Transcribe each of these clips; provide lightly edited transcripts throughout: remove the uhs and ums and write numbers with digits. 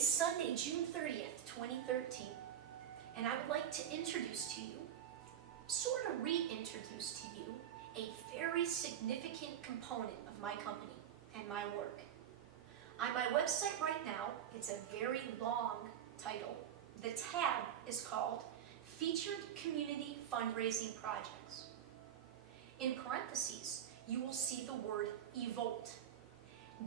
is Sunday, June 30th, 2013, and I would like to introduce to you, sort of reintroduce to you, a very significant component of my company and my work. On my website right now, it's a very long title. The tab is called Featured Community Fundraising Projects. In parentheses, you will see the word Evolt.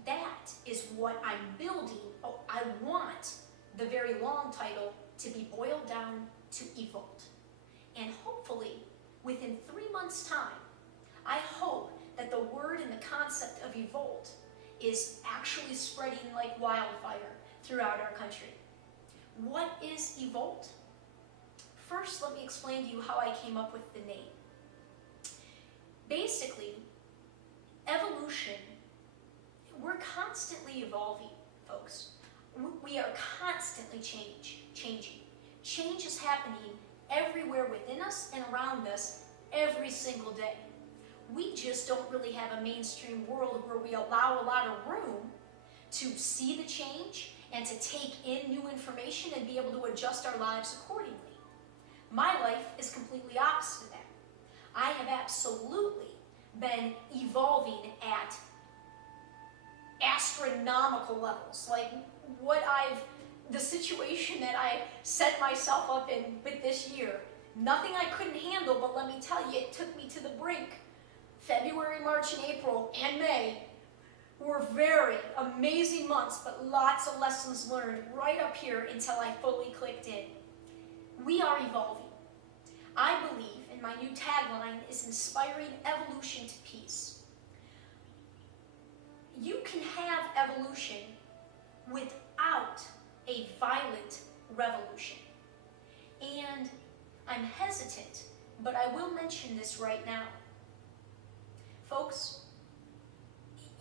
That is what I'm building. Oh, I want the very long title to be boiled down to Evolt. And hopefully, within 3 months' time, I hope that the word and the concept of Evolt is actually spreading like wildfire throughout our country. What is Evolt? First, let me explain to you how I came up with the name. Basically, evolution, we're constantly evolving, folks. We are constantly changing. Change is happening everywhere within us and around us every single day. We just don't really have a mainstream world where we allow a lot of room to see the change and to take in new information and be able to adjust our lives accordingly. My life is completely opposite of that. I have absolutely been evolving at astronomical levels. Like the situation that I set myself up in with this year, nothing I couldn't handle, but let me tell you, it took me to the brink. February, March, and April, and May were very amazing months, but lots of lessons learned right up here until I fully clicked in. We are evolving. I believe, and my new tagline is inspiring evolution to peace. You can have evolution without a violent revolution. And I'm hesitant, but I will mention this right now. Folks,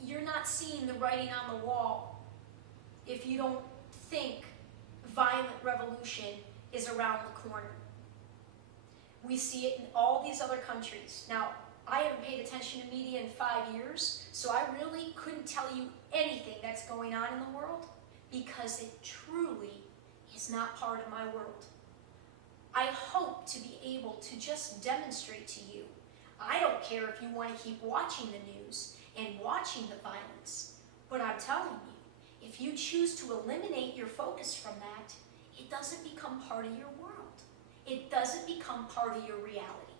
you're not seeing the writing on the wall if you don't think violent revolution is around the corner. We see it in all these other countries. Now, I haven't paid attention to media in 5 years, so I really couldn't tell you anything that's going on in the world because it truly is not part of my world. I hope to be able to just demonstrate to you. I don't care if you want to keep watching the news and watching the violence, but I'm telling you, if you choose to eliminate your focus from that, it doesn't become part of your world. It doesn't become part of your reality.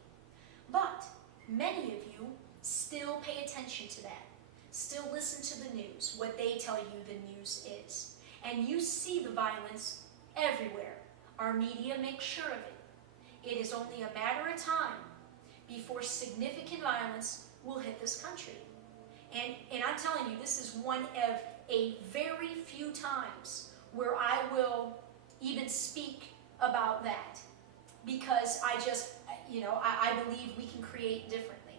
But many of you still pay attention to that, still listen to the news, what they tell you the news is. And you see the violence everywhere. Our media makes sure of it. It is only a matter of time before significant violence will hit this country. And I'm telling you, this is one of a very few times where I will even speak about that. Because I believe we can create differently.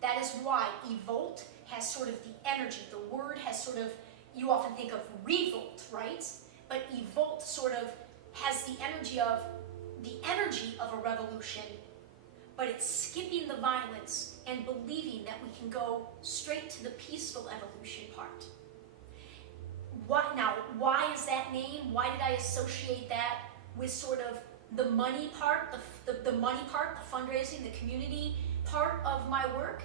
That is why Evolt has sort of the energy. The word has sort of, you often think of revolt, right? But Evolt sort of has the energy of a revolution, but it's skipping the violence and believing that we can go straight to the peaceful evolution part. Why is that name? Why did I associate that with sort of the money part, the money part, the fundraising, the community part of my work?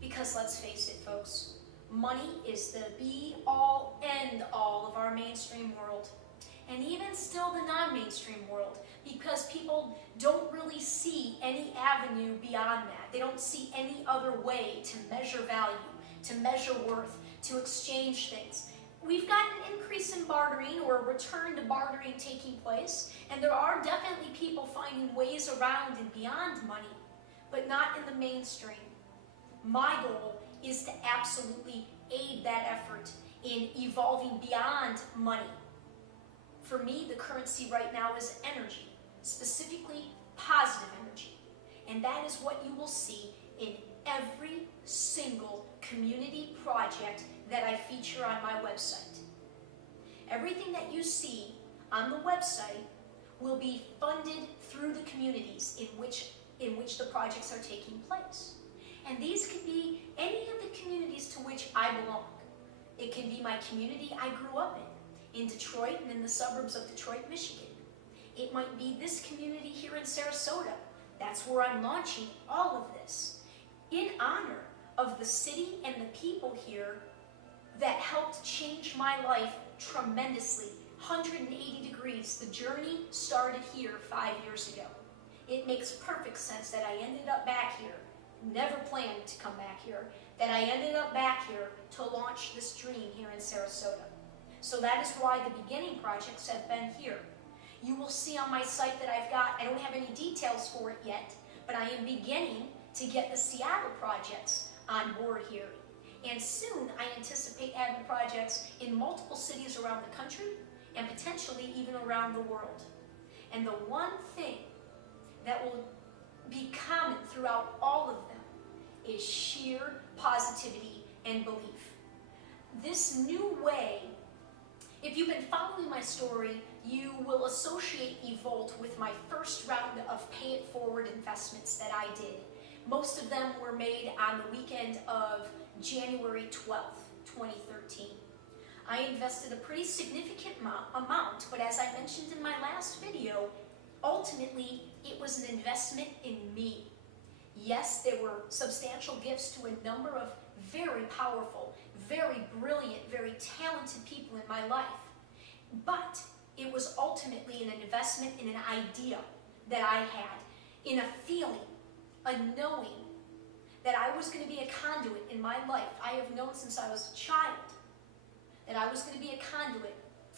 Because let's face it, folks, money is the be-all, end-all of our mainstream world. And even still the non-mainstream world, because people don't really see any avenue beyond that. They don't see any other way to measure value, to measure worth, to exchange things. We've got an increase in bartering or a return to bartering taking place, and there are definitely people finding ways around and beyond money, but not in the mainstream. My goal is to absolutely aid that effort in evolving beyond money. For me, the currency right now is energy, specifically positive energy, and that is what you will see in every single community project that I feature on my website. Everything that you see on the website will be funded through the communities in which the projects are taking place. And these could be any of the communities to which I belong. It can be my community I grew up in. in Detroit and in the suburbs of Detroit, Michigan. It might be this community here in Sarasota. That's where I'm launching all of this in honor of the city and the people here that helped change my life tremendously. 180 degrees. The journey started here 5 years ago. It makes perfect sense that I ended up back here, never planned to come back here, that I ended up back here to launch this dream here in Sarasota. So that is why the beginning projects have been here. You will see on my site that I don't have any details for it yet, but I am beginning to get the Seattle projects on board here. And soon I anticipate having projects in multiple cities around the country and potentially even around the world. And the one thing that will be common throughout all of them is sheer positivity and belief. This new way, if you've been following my story, you will associate Evolt with my first round of pay it forward investments that I did. Most of them were made on the weekend of January 12th, 2013. I invested a pretty significant amount, but as I mentioned in my last video, ultimately it was an investment in me. Yes, there were substantial gifts to a number of very powerful, very brilliant, very talented people in my life, but it was ultimately an investment in an idea that I had, in a feeling, a knowing that I was going to be a conduit in my life. I have known since I was a child that I was going to be a conduit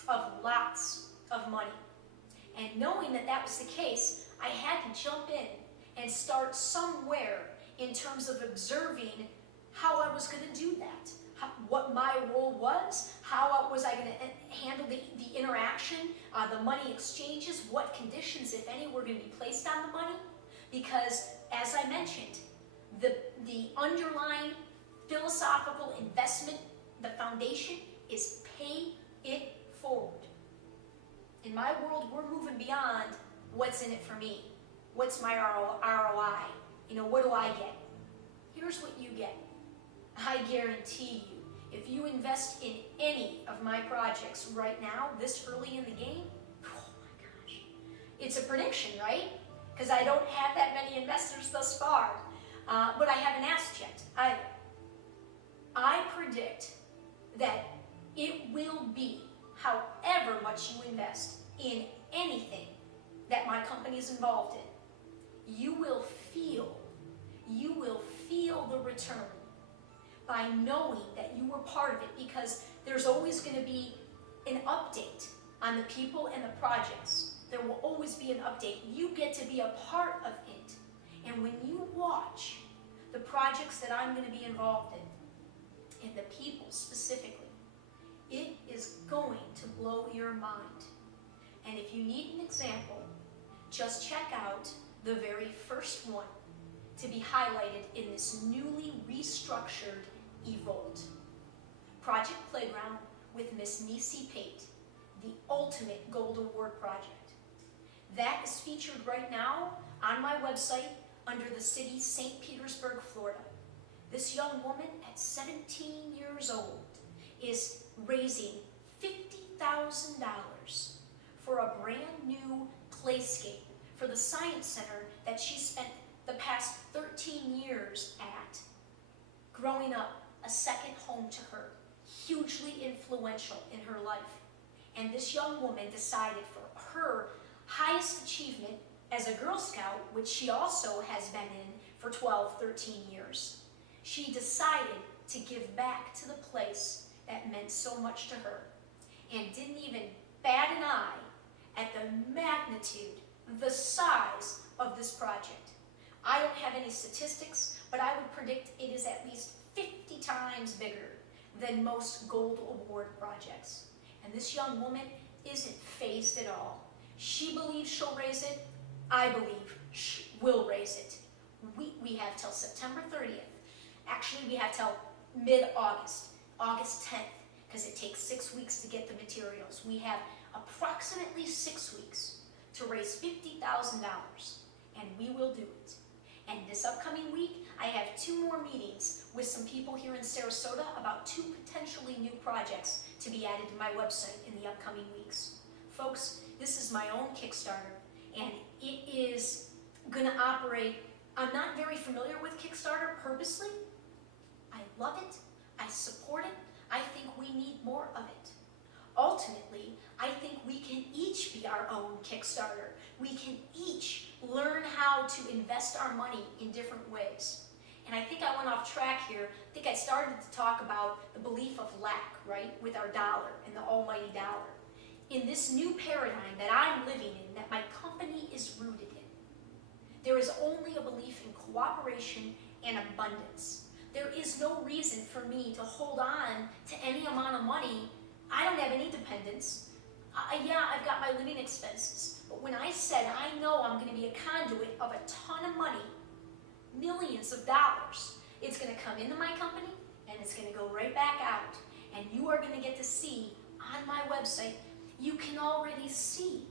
of lots of money. And knowing that that was the case, I had to jump in and start somewhere in terms of observing how I was going to do that, what my role was, how was I going to handle the interaction, the money exchanges, what conditions, if any, were going to be placed on the money. Because, as I mentioned, the underlying philosophical investment, the foundation, is pay it forward. In my world, we're moving beyond what's in it for me. What's my ROI? You know, what do I get? Here's what you get. I guarantee you, if you invest in any of my projects right now, this early in the game, oh my gosh, it's a prediction, right? Because I don't have that many investors thus far, but I haven't asked yet either. I predict that it will be, however much you invest in anything that my company is involved in, you will feel the return by knowing that you were part of it, because there's always going to be an update on the people and the projects. There will always be an update. You get to be a part of it. And when you watch the projects that I'm going to be involved in, and the people specifically, it is going to blow your mind. And if you need an example, just check out the very first one to be highlighted in this newly restructured Evolt. Project Playground with Miss Nisi Pate, the ultimate Gold Award project. That is featured right now on my website under the city St. Petersburg, Florida. This young woman at 17 years old is raising $50,000 for a brand new playscape for the Science Center that she spent the past 13 years at, growing up a second home to her, hugely influential in her life. And this young woman decided for her highest achievement as a Girl Scout, which she also has been in for 12, 13 years, she decided to give back to the place that meant so much to her, and didn't even bat an eye at the magnitude, the size of this project. I don't have any statistics, but I would predict it is at least 50 times bigger than most Gold Award projects. And this young woman isn't fazed at all. She believes she'll raise it. I believe she will raise it. We have till September 30th. Actually, we have till mid-August, August 10th, because it takes 6 weeks to get the materials. We have approximately 6 weeks to raise $50,000, and we will do it. And this upcoming week, I have 2 more meetings with some people here in Sarasota about 2 potentially new projects to be added to my website in the upcoming weeks. Folks, this is my own Kickstarter, and it is gonna operate. I'm not very familiar with Kickstarter purposely. I love it, I support it, I think we need more of it. Ultimately, I think we can each be our own Kickstarter. We can each learn how to invest our money in different ways. And I think I went off track here. I think I started to talk about the belief of lack, right, with our dollar and the almighty dollar. In this new paradigm that I'm living in, that my company is rooted in, there is only a belief in cooperation and abundance. There is no reason for me to hold on to any amount of money. I don't have any dependents. Yeah, I've got my living expenses. But when I said I know I'm going to be a conduit of a ton of money, millions of dollars, it's going to come into my company and it's going to go right back out. And you are going to get to see on my website, you can already see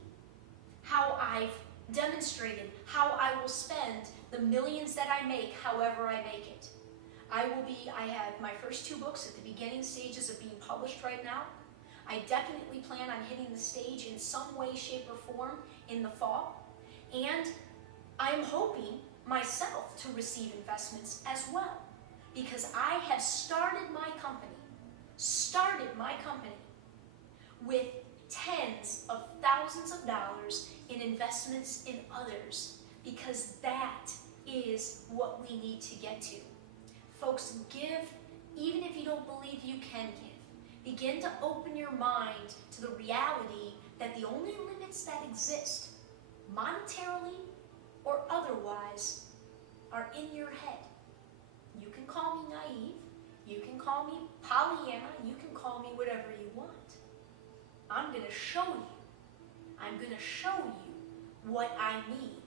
how I've demonstrated how I will spend the millions that I make however I make it. I have my first 2 books at the beginning stages of being published right now. I definitely plan on hitting the stage in some way, shape, or form in the fall. And I'm hoping myself to receive investments as well, because I have started my company with tens of thousands of dollars in investments in others, because that is what we need to get to. Folks, give, even if you don't believe you can give. Begin to open your mind to the reality that the only limits that exist, monetarily or otherwise, are in your head. You can call me naive, you can call me Pollyanna, you can call me whatever you want. I'm going to show you what I mean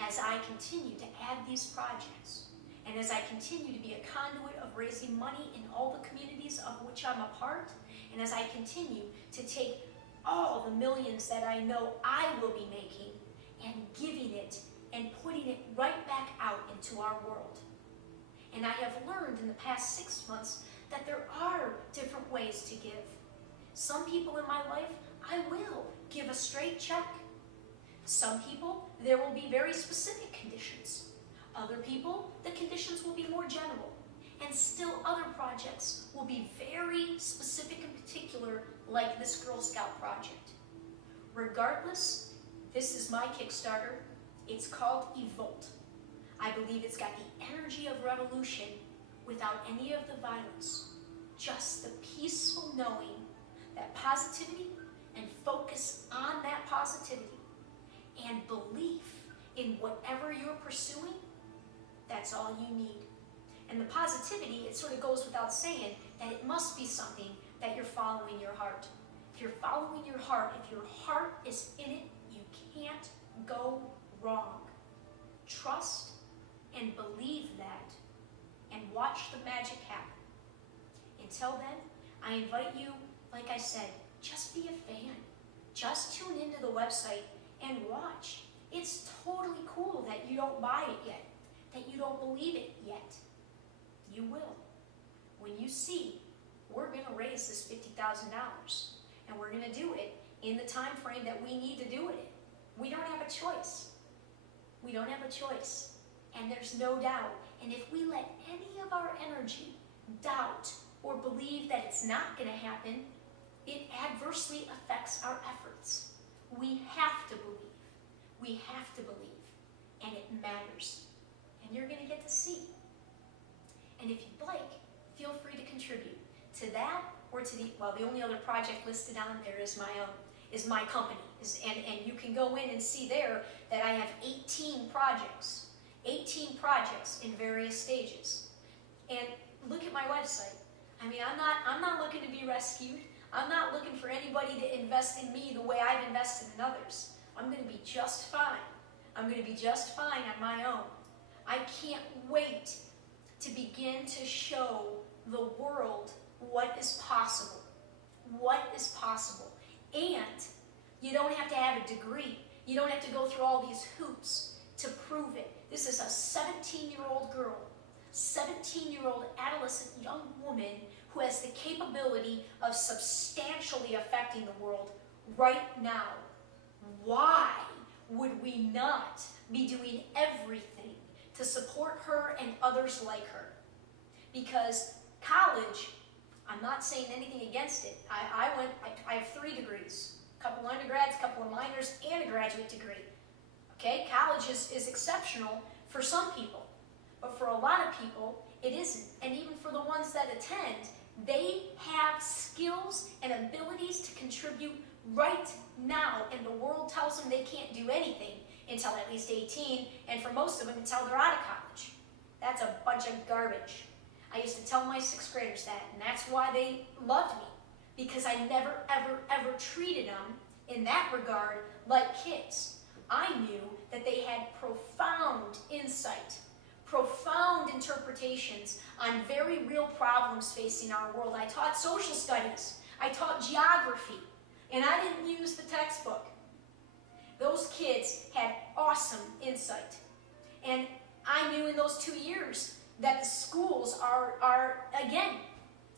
as I continue to add these projects. And as I continue to be a conduit of raising money in all the communities of which I'm a part, and as I continue to take all the millions that I know I will be making and giving it and putting it right back out into our world. And I have learned in the past 6 months that there are different ways to give. Some people in my life, I will give a straight check. Some people, there will be very specific conditions. Other people, the conditions will be more general. And still other projects will be very specific and particular, like this Girl Scout project. Regardless, this is my Kickstarter. It's called Evolt. I believe it's got the energy of revolution without any of the violence. Just the peaceful knowing that positivity and focus on that positivity and belief in whatever you're pursuing, that's all you need. And the positivity, it sort of goes without saying that it must be something that you're following your heart. If you're following your heart, if your heart is in it, you can't go wrong. Trust and believe that and watch the magic happen. Until then, I invite you, like I said, just be a fan. Just tune into the website and watch. It's totally cool that you don't buy it yet, that you don't believe it yet. You will. When you see, we're going to raise this $50,000, and we're going to do it in the time frame that we need to do it in. We don't have a choice. We don't have a choice. And there's no doubt. And if we let any of our energy doubt or believe that it's not going to happen, it adversely affects our efforts. We have to believe. We have to believe. And it matters. And you're going to get to see. And if you'd like, feel free to contribute to that or to the only other project listed on there is my own, is my company. And you can go in and see there that I have 18 projects. 18 projects in various stages. And look at my website. I mean, I'm not looking to be rescued. I'm not looking for anybody to invest in me the way I've invested in others. I'm going to be just fine. I'm going to be just fine on my own. I can't wait to begin to show the world what is possible. What is possible. And you don't have to have a degree. You don't have to go through all these hoops to prove it. This is a 17-year-old girl, 17-year-old adolescent young woman who has the capability of substantially affecting the world right now. Why would we not be doing everything to support her and others like her? Because college, I'm not saying anything against it. I have 3 degrees, a couple undergrads, a couple of minors, and a graduate degree. Okay, college is exceptional for some people, but for a lot of people, it isn't. And even for the ones that attend, they have skills and abilities to contribute right now, and the world tells them they can't do anything until at least 18, and for most of them until they're out of college. That's a bunch of garbage. I used to tell my 6th graders that, and that's why they loved me, because I never, ever, ever treated them in that regard like kids. I knew that they had profound insight, profound interpretations on very real problems facing our world. I taught social studies, I taught geography, and I didn't use the textbook. Those kids had awesome insight. And I knew in those 2 years that the schools are again,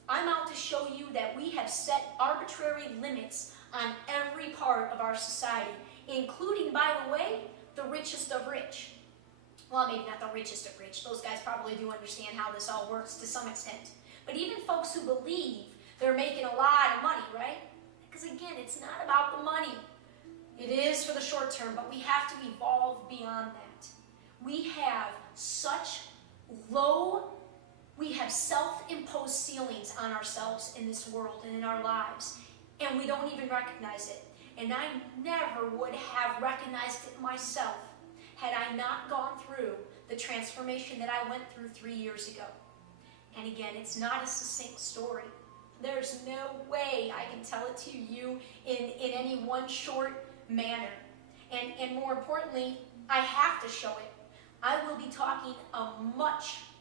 I'm out to show you that we have set arbitrary limits on every part of our society, including, by the way, the richest of rich. Well, maybe not the richest of rich. Those guys probably do understand how this all works to some extent. But even folks who believe they're making a lot of money, right? Because again, it's not about the money. It is for the short term, but we have to evolve beyond that. We have such we have self-imposed ceilings on ourselves in this world and in our lives, and we don't even recognize it. And I never would have recognized it myself had I not gone through the transformation that I went through 3 years ago. And again, it's not a succinct story. There's no way I can tell it to you in any one short manner. And more importantly, I have to show it. I will be talking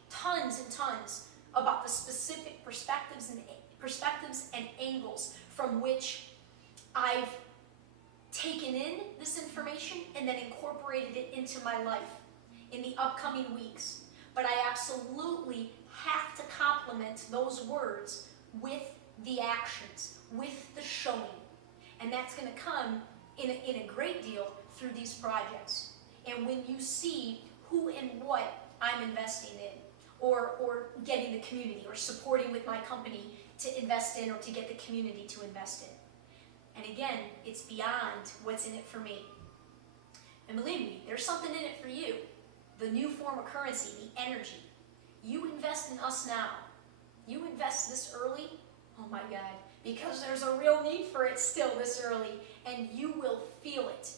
tons and tons about the specific perspectives and angles from which I've taken in this information and then incorporated it into my life in the upcoming weeks. But I absolutely have to complement those words with the actions, with the showing. And that's going to come in a great deal through these projects. And when you see who and what I'm investing in, or getting the community, or supporting with my company to invest in, or to get the community to invest in. And again, it's beyond what's in it for me. And believe me, there's something in it for you. The new form of currency, the energy. You invest in us now. You invest this early, oh my God, because there's a real need for it still this early, and you will feel it.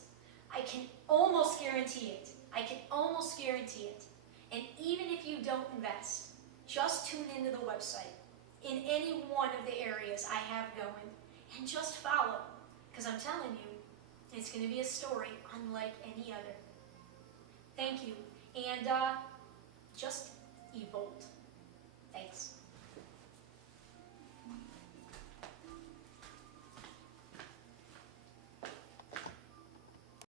I can almost guarantee it. I can almost guarantee it. And even if you don't invest, just tune into the website in any one of the areas I have going, and just follow, because I'm telling you, it's going to be a story unlike any other. Thank you, and just evolve.